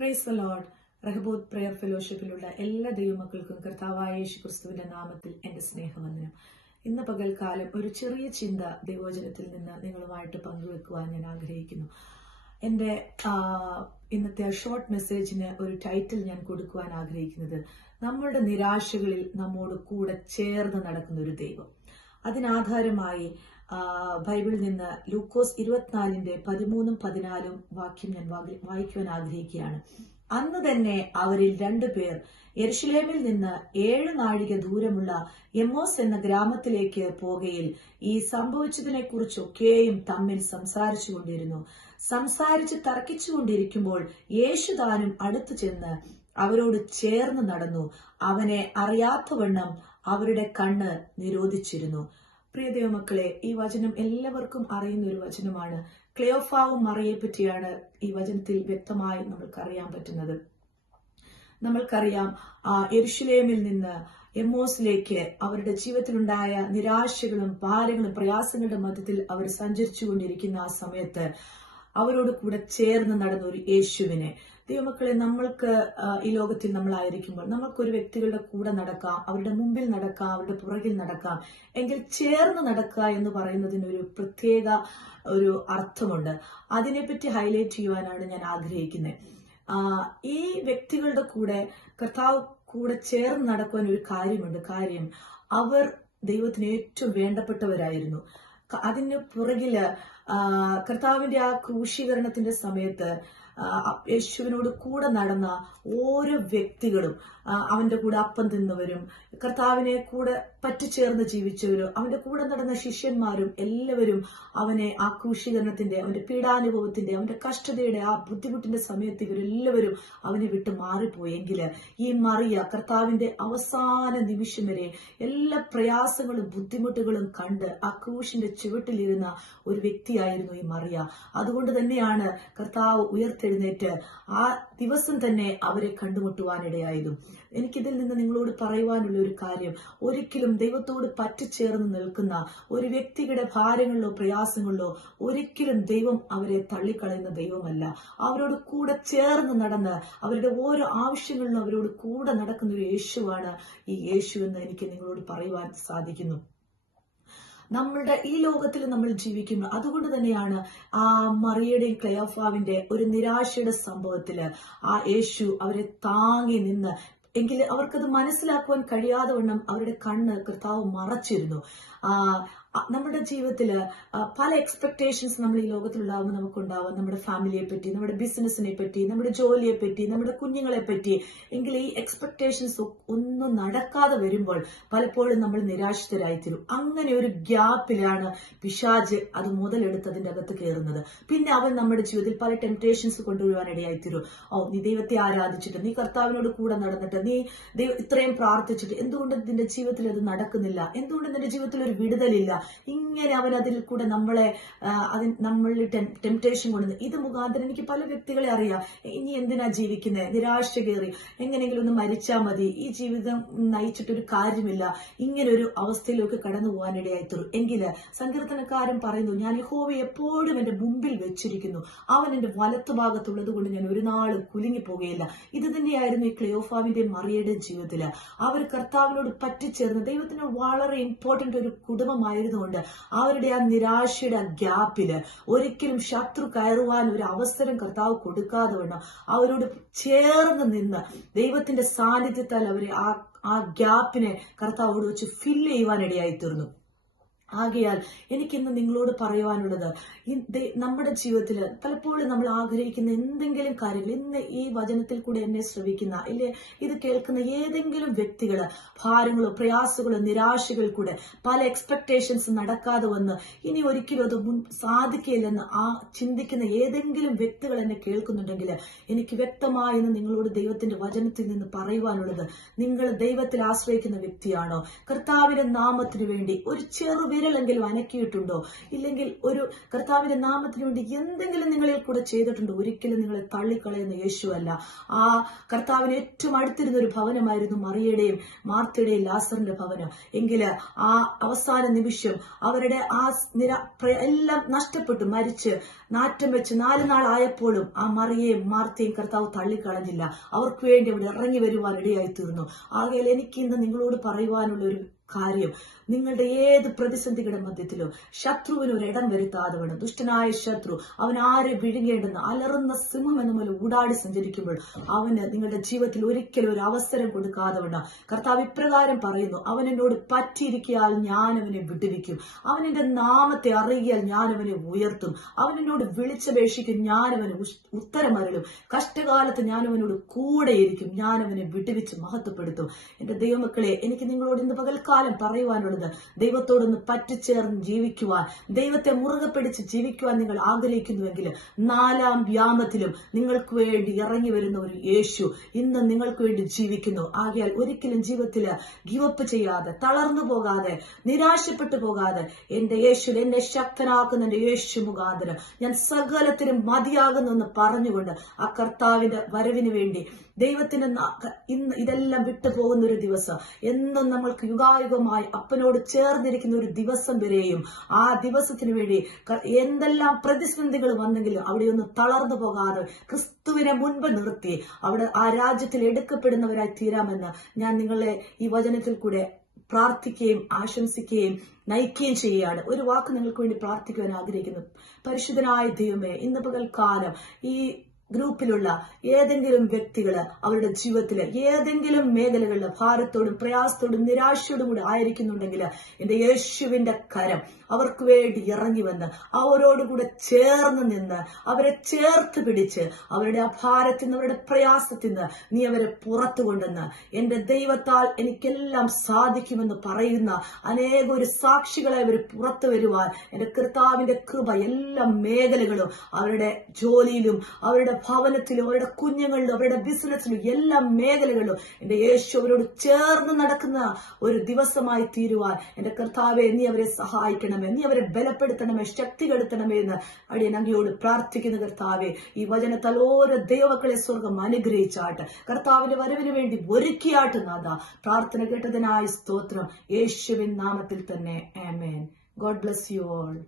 Price the lord. Rehoboth prayer ഫെലോഷിപ്പിലുള്ള എല്ലാ ദൈവമക്കൾക്കും കർത്താവായ യേശുക്രിസ്തുവിന്റെ നാമത്തിൽ എന്റെ സ്നേഹവന്ദനം. ഇന്ന് പകൽക്കാലം ഒരു ചെറിയ ചിന്ത ദൈവവചനത്തിൽ നിന്ന് നിങ്ങളുമായിട്ട് പങ്കുവെക്കുവാൻ ഞാൻ ആഗ്രഹിക്കുന്നു. എന്റെ ഇന്നത്തെ ഷോർട്ട് മെസ്സേജിന് ഒരു ടൈറ്റിൽ ഞാൻ കൊടുക്കുവാൻ ആഗ്രഹിക്കുന്നത്, നമ്മളുടെ നിരാശകളിൽ നമ്മോട് കൂടെ ചേർന്ന് നടക്കുന്ന ഒരു ദൈവം. അതിനാധാരമായി ബൈബിളിൽ നിന്ന് ലൂക്കോസ് 24:13-14 വാക്യം ഞാൻ വായിക്കുവാൻ ആഗ്രഹിക്കുകയാണ്. അന്ന് തന്നെ അവരിൽ 2 പേർ യെരുശലേമിൽ നിന്ന് 7 നാഴിക ദൂരമുള്ള എമ്മോസ് എന്ന ഗ്രാമത്തിലേക്ക് പോകയിൽ ഈ സംഭവിച്ചതിനെ കുറിച്ചൊക്കെയും തമ്മിൽ സംസാരിച്ച് തർക്കിച്ചുകൊണ്ടിരിക്കുമ്പോൾ യേശു താനും അടുത്തു ചെന്ന് അവരോട് ചേർന്ന് നടന്നു. അവനെ അറിയാത്തവണ്ണം അവരുടെ കണ്ണ് നിരോധിച്ചിരുന്നു. പ്രിയ ദൈവമക്കളെ, ഈ വചനം എല്ലാവർക്കും അറിയുന്ന ഒരു വചനമാണ്. ക്ലെയോഫാവും മറിയെ പറ്റിയാണ് ഈ വചനത്തിൽ വ്യക്തമായി നമ്മൾക്കറിയാൻ പറ്റുന്നത്. നമ്മൾക്കറിയാം, യെരുശലേമിൽ നിന്ന് എമ്മോസിലേക്ക് അവരുടെ ജീവിതത്തിലുണ്ടായ നിരാശകളും ഭാരങ്ങളും പ്രയാസങ്ങളുടെ മധ്യത്തിൽ അവർ സഞ്ചരിച്ചുകൊണ്ടിരിക്കുന്ന ആ സമയത്ത് അവരോട് കൂടെ ചേർന്ന് നടന്ന ഒരു യേശുവിനെ, ദൈവമക്കളെ, നമ്മൾക്ക് ഈ ലോകത്തിൽ നമ്മളായിരിക്കുമ്പോൾ നമ്മൾക്കൊരു വ്യക്തികളുടെ കൂടെ നടക്കാം, അവരുടെ മുമ്പിൽ നടക്കാം, അവരുടെ പുറകിൽ നടക്കാം. എങ്കിൽ ചേർന്ന് നടക്കുക എന്ന് പറയുന്നതിന് ഒരു പ്രത്യേക ഒരു അർത്ഥമുണ്ട്. അതിനെപ്പറ്റി ഹൈലൈറ്റ് ചെയ്യുവാനാണ് ഞാൻ ആഗ്രഹിക്കുന്നത്. ഈ വ്യക്തികളുടെ കൂടെ കർത്താവ് കൂടെ ചേർന്ന് നടക്കുവാൻ ഒരു കാര്യം അവർ ദൈവത്തിന് ഏറ്റവും വേണ്ടപ്പെട്ടവരായിരുന്നു. അതിന് പുറകില് കർത്താവിന്റെ ആ ക്രൂശീകരണത്തിന്റെ സമയത്ത് യേശുവിനോട് കൂടെ നടന്ന ഓരോ വ്യക്തികളും, അവന്റെ കൂടെ അപ്പം തിന്നവരും, കർത്താവിനെ കൂടെ പറ്റിച്ചേർന്ന് ജീവിച്ചവരും, അവന്റെ കൂടെ നടന്ന ശിഷ്യന്മാരും എല്ലാവരും അവനെ ആ ക്രൂശീകരണത്തിന്റെ, അവന്റെ പീഡാനുഭവത്തിന്റെ, അവന്റെ കഷ്ടതയുടെ ആ ബുദ്ധിമുട്ടിന്റെ സമയത്ത് ഇവരെല്ലാവരും അവനെ വിട്ട് മാറിപ്പോയെങ്കിൽ ഈ മറിയ കർത്താവിന്റെ അവസാന നിമിഷം വരെ എല്ലാ പ്രയാസങ്ങളും ബുദ്ധിമുട്ടുകളും കണ്ട് ആ ക്രൂശിന്റെ ചുവട്ടിലിരുന്ന ഒരു വ്യക്തിയായിരുന്നു ഈ മറിയ. അതുകൊണ്ട് തന്നെയാണ് കർത്താവ് ഉയർത്തെഴുന്നേറ്റ് ആ ദിവസം തന്നെ അവരെ കണ്ടുമുട്ടുവാനിടയായതും. എനിക്കിതിൽ നിന്ന് നിങ്ങളോട് പറയുവാനുള്ള ഒരു കാര്യം, ഒരിക്കലും ദൈവത്തോട് പറ്റിച്ചേർന്ന് നിൽക്കുന്ന ഒരു വ്യക്തിയുടെ ഭാരങ്ങളിലോ പ്രയാസങ്ങളിലോ ഒരിക്കലും ദൈവം അവരെ തള്ളിക്കളയുന്ന ദൈവമല്ല. അവരോട് കൂടെ ചേർന്ന് നടന്ന് അവരുടെ ഓരോ ആവശ്യങ്ങളിലും അവരോട് കൂടെ നടക്കുന്ന ഒരു യേശുവാണ് ഈ യേശു എന്ന് എനിക്ക് നിങ്ങളോട് പറയുവാൻ സാധിക്കുന്നു. നമ്മളുടെ ഈ ലോകത്തിൽ നമ്മൾ ജീവിക്കുന്നു. അതുകൊണ്ട് തന്നെയാണ് ആ മറിയയുടെയും ക്ലെയോഫാവിന്റെ ഒരു നിരാശയുടെ സംഭവത്തില് ആ യേശു അവരെ താങ്ങി നിന്ന്, എങ്കിൽ അവർക്കത് മനസ്സിലാക്കുവാൻ കഴിയാതെ വണ്ണം അവരുടെ കണ്ണ് കർത്താവ് മറച്ചിരുന്നു. നമ്മുടെ ജീവിതത്തില് പല എക്സ്പെക്ടേഷൻസ് നമ്മൾ ഈ ലോകത്തിലുണ്ടാവുമ്പോൾ നമുക്കുണ്ടാവാം. നമ്മുടെ ഫാമിലിയെ പറ്റി, നമ്മുടെ ബിസിനസിനെ പറ്റി, നമ്മുടെ ജോലിയെ പറ്റി, നമ്മുടെ കുഞ്ഞുങ്ങളെ പറ്റി. എങ്കിൽ ഈ എക്സ്പെക്ടേഷൻസ് ഒന്നും നടക്കാതെ വരുമ്പോൾ പലപ്പോഴും നമ്മൾ നിരാശിതരായിത്തീരും. അങ്ങനെ ഒരു ഗ്യാപ്പിലാണ് പിശാച് അത് മുതലെടുത്ത് അതിന്റെ അകത്ത് കയറുന്നത്. പിന്നെ അവൻ നമ്മുടെ ജീവിതത്തിൽ പല ടെംപ്ടേഷൻസ് കൊണ്ടുവരുവാൻ ഇടയായിത്തീരും. നീ ദൈവത്തെ ആരാധിച്ചിട്ട്, നീ കർത്താവിനോട് കൂടെ നടന്നിട്ട്, നീ ഇത്രയും പ്രാർത്ഥിച്ചിട്ട് എന്തുകൊണ്ട് നിന്റെ ജീവിതത്തിൽ അത് നടക്കുന്നില്ല, എന്തുകൊണ്ട് നിന്റെ ജീവിതത്തിൽ ഒരു വിടുതലില്ല, ഇങ്ങനെ അവൻ അതിൽ കൂടെ നമ്മളിൽ ടെംപ്ടേഷൻ കൊണ്ടുവന്ന്. ഇത് മുഖാന്തരം എനിക്ക് പല വ്യക്തികളെ അറിയാം. ഇനി എന്തിനാ ജീവിക്കുന്നത്, നിരാശ കയറി എങ്ങനെയെങ്കിലും ഒന്ന് മരിച്ചാൽ മതി, ഈ ജീവിതം നയിച്ചിട്ടൊരു കാര്യമില്ല, ഇങ്ങനെ ഒരു അവസ്ഥയിലേക്ക് കടന്നു പോകാനിടയായിത്തീരും. എങ്കില് സങ്കീർത്തനക്കാരൻ പറയുന്നു, ഞാൻ യഹോവയെ എപ്പോഴും എന്റെ മുമ്പിൽ വെച്ചിരിക്കുന്നു, അവൻ എന്റെ വലത്തു ഭാഗത്തുള്ളത് കൊണ്ട് ഞാൻ ഒരു നാളും കുലുങ്ങിപ്പോകുകയില്ല. ഇത് തന്നെയായിരുന്നു ഈ ക്ലെയോഫാവിന്റെയും മറിയയുടെയും ജീവിതത്തില്. അവർ കർത്താവിനോട് പറ്റിച്ചേർന്ന് ദൈവത്തിന് വളരെ ഇമ്പോർട്ടന്റ് ഒരു കുടുംബമായിരുന്നുകൊണ്ട് അവരുടെ ആ നിരാശയുടെ ആ ഗ്യാപ്പില് ഒരിക്കലും ശത്രു കയറുവാൻ ഒരു അവസരം കർത്താവ് കൊടുക്കാതെ വണ്ണം അവരോട് ചേർന്ന് നിന്ന് ദൈവത്തിന്റെ സാന്നിധ്യത്താൽ അവരെ ആ ഗ്യാപ്പിനെ കർത്താവോട് വെച്ച് ഫില്ല് ചെയ്യുവാനിടയായി തീർന്നു. ആകയാൽ എനിക്കിന്ന് നിങ്ങളോട് പറയുവാനുള്ളത്, നമ്മുടെ ജീവിതത്തിൽ പലപ്പോഴും നമ്മൾ ആഗ്രഹിക്കുന്ന എന്തെങ്കിലും കാര്യങ്ങൾ, ഇന്ന് ഈ വചനത്തിൽ കൂടെ എന്നെ ശ്രവിക്കുന്ന, ഇല്ലേ ഇത് കേൾക്കുന്ന ഏതെങ്കിലും വ്യക്തികള് ഭാരങ്ങളോ പ്രയാസങ്ങളോ നിരാശകൾ കൂടെ പല എക്സ്പെക്ടേഷൻസ് നടക്കാതെ വന്ന് ഇനി ഒരിക്കലും അത് സാധിക്കില്ലെന്ന് ചിന്തിക്കുന്ന ഏതെങ്കിലും വ്യക്തികൾ എന്നെ കേൾക്കുന്നുണ്ടെങ്കിൽ എനിക്ക് വ്യക്തമായി നിങ്ങളോട് ദൈവത്തിന്റെ വചനത്തിൽ നിന്ന് പറയുവാനുള്ളത്, നിങ്ങൾ ദൈവത്തിൽ ആശ്രയിക്കുന്ന വ്യക്തിയാണോ, കർത്താവിന്റെ നാമത്തിന് വേണ്ടി ഒരു ചെറുവേ വിരലെങ്കിലും അനക്കിയിട്ടുണ്ടോ? ഇല്ലെങ്കിൽ ഒരു കർത്താവിന്റെ നാമത്തിന് വേണ്ടി എന്തെങ്കിലും നിങ്ങളിൽ കൂടെ ചെയ്തിട്ടുണ്ടോ? ഒരിക്കലും നിങ്ങളെ തള്ളിക്കളയുന്ന യേശുവല്ല. ആ കർത്താവിന് ഏറ്റവും അടുത്തിരുന്ന ഒരു ഭവനമായിരുന്നു മറിയയുടെയും മാർത്തയുടെയും ലാസറിന്റെ ഭവനം. എങ്കില് ആ അവസാന നിമിഷം അവരുടെ ആ എല്ലാം നഷ്ടപ്പെട്ടു, മരിച്ച് നാറ്റം വെച്ച് 4 നാളായപ്പോഴും ആ മറിയയും മാർത്തയും കർത്താവ് തള്ളിക്കളഞ്ഞില്ല. അവർക്ക് വേണ്ടി അവിടെ ഇറങ്ങി വരുവാൻ ഇടയായി തീർന്നു. ആകയാൽ എനിക്ക് ഇന്ന് നിങ്ങളോട് പറയുവാനുള്ള ഒരു കാര്യം, നിങ്ങളുടെ ഏത് പ്രതിസന്ധിയുടെ മധ്യത്തിലോ ശത്രുവിന് ഒരു ഇടം വരുത്താതെ വേണം. ദുഷ്ടനായ ശത്രു അവൻ ആരെ വിഴുങ്ങേണ്ടെന്ന് അലറുന്ന സിംഹം എന്ന പോലെ ഊടാടി സഞ്ചരിക്കുമ്പോൾ അവന് നിങ്ങളുടെ ജീവിതത്തിൽ ഒരിക്കലും ഒരു അവസരം കൊടുക്കാതെ വേണം. കർത്താവ് ഇപ്രകാരം പറയുന്നു, അവൻ എന്നോട് പറ്റിയിരിക്കിയാൽ ഞാൻ അവനെ വിടുവിക്കും, അവൻ എന്റെ നാമത്തെ അറിയിയാൽ ഞാൻ അവനെ ഉയർത്തും, അവൻ എന്നോട് വിളിച്ചപേക്ഷിക്കും, ഞാൻ അവന് ഉത്തരമരുളും, കഷ്ടകാലത്ത് ഞാൻ അവനോട് കൂടെയിരിക്കും, ഞാൻ അവനെ വിടുവിച്ച് മഹത്വപ്പെടുത്തും. എന്റെ ദൈവമക്കളെ, എനിക്ക് നിങ്ങളോട് ഇന്ന് പകൽക്കാലം പറയുവാനുള്ളത്, ദൈവത്തോടൊന്ന് പറ്റിച്ചേർന്ന് ജീവിക്കുവാൻ, ദൈവത്തെ മുറുകെ പിടിച്ച് ജീവിക്കുവാൻ നിങ്ങൾ ആഗ്രഹിക്കുന്നുവെങ്കിൽ 4-ാം വ്യാമത്തിലും നിങ്ങൾക്ക് വേണ്ടി ഇറങ്ങി വരുന്ന ഒരു യേശു ഇന്ന് നിങ്ങൾക്ക് വേണ്ടി ജീവിക്കുന്നു. ആകയാൽ ഒരിക്കലും ജീവിതത്തില് ഗിവപ്പ് ചെയ്യാതെ, തളർന്നു പോകാതെ, നിരാശപ്പെട്ടു പോകാതെ, എന്റെ യേശു, എന്നെ ശക്തനാക്കുന്ന എന്റെ യേശു മുഖാന്തരം ഞാൻ സകലത്തിനും മതിയാകുന്നു എന്ന് പറഞ്ഞുകൊണ്ട് ആ കർത്താവിന്റെ വരവിന് വേണ്ടി ദൈവത്തിന് ഇന്ന് ഇതെല്ലാം വിട്ടുപോകുന്ന ഒരു ദിവസം, എന്നും നമ്മൾക്ക് യുഗായുഗമായി അപ്പനോട് ചേർന്നിരിക്കുന്ന ഒരു ദിവസം വരെയും ആ ദിവസത്തിന് വേണ്ടി എന്തെല്ലാം പ്രതിസന്ധികൾ വന്നെങ്കിലും അവിടെയൊന്നും തളർന്നു പോകാതെ ക്രിസ്തുവിനെ മുൻപ് നിർത്തി അവിടെ ആ രാജ്യത്തിൽ എടുക്കപ്പെടുന്നവരായി തീരാമെന്ന് ഞാൻ നിങ്ങളെ ഈ വചനത്തിൽ കൂടെ പ്രാർത്ഥിക്കുകയും ആശംസിക്കുകയും നയിക്കുകയും ചെയ്യുകയാണ്. ഒരു വാക്ക് നിങ്ങൾക്ക് വേണ്ടി പ്രാർത്ഥിക്കുവാൻ ആഗ്രഹിക്കുന്നു. പരിശുദ്ധനായ ദൈവമേ, ഇന്ന് പകൽക്കാലം ഈ ഗ്രൂപ്പിലുള്ള ഏതെങ്കിലും വ്യക്തികള് അവരുടെ ജീവിതത്തില് ഏതെങ്കിലും മേഖലകളിൽ ഭാരത്തോടും പ്രയാസത്തോടും നിരാശയോടും കൂടി ആയിരിക്കുന്നുണ്ടെങ്കിൽ എന്റെ യേശുവിന്റെ കരം അവർക്ക് വേണ്ടി ഇറങ്ങി വന്ന് അവരോടുകൂടെ ചേർന്ന് നിന്ന് അവരെ ചേർത്ത് പിടിച്ച് അവരുടെ അഭാരത്തിൽ നിന്ന്, അവരുടെ പ്രയാസത്തിൽ നിന്ന് നീ അവരെ പുറത്തു കൊണ്ടുവന്ന് എന്റെ ദൈവത്താൽ എനിക്കെല്ലാം സാധിക്കുമെന്ന് പറയുന്ന അനേകം സാക്ഷികളെ അവർ പുറത്തു വരുവാൻ എന്റെ കർത്താവിന്റെ കൃപ എല്ലാ മേഖലകളും, അവരുടെ ജോലിയിലും അവരുടെ ഭവനത്തിലും അവരുടെ കുഞ്ഞുങ്ങളിലും അവരുടെ ബിസിനസ്സിലും എല്ലാ മേഖലകളിലും എന്റെ യേശു അവരോട് ചേർന്ന് നടക്കുന്ന ഒരു ദിവസമായി തീരുവാൻ എന്റെ കർത്താവെ നീ അവരെ സഹായിക്കണമേ, നീ അവരെ ബലപ്പെടുത്തണമേ, ശക്തിപ്പെടുത്തണമേ എന്ന് അടിയൻ അങ്ങയോട് പ്രാർത്ഥിക്കുന്ന കർത്താവെ. ഈ വചനത്താൽ ഓരോ ദൈവമക്കളെ സ്വർഗം അനുഗ്രഹിച്ചാട്ട്, കർത്താവിന്റെ വരവിന് വേണ്ടി ഒരുക്കിയാട്ട് നാഥ. പ്രാർത്ഥന കേട്ടതിനായി സ്തോത്രം, യേശുവിൻ നാമത്തിൽ തന്നെ. ആമേൻ. God bless you all.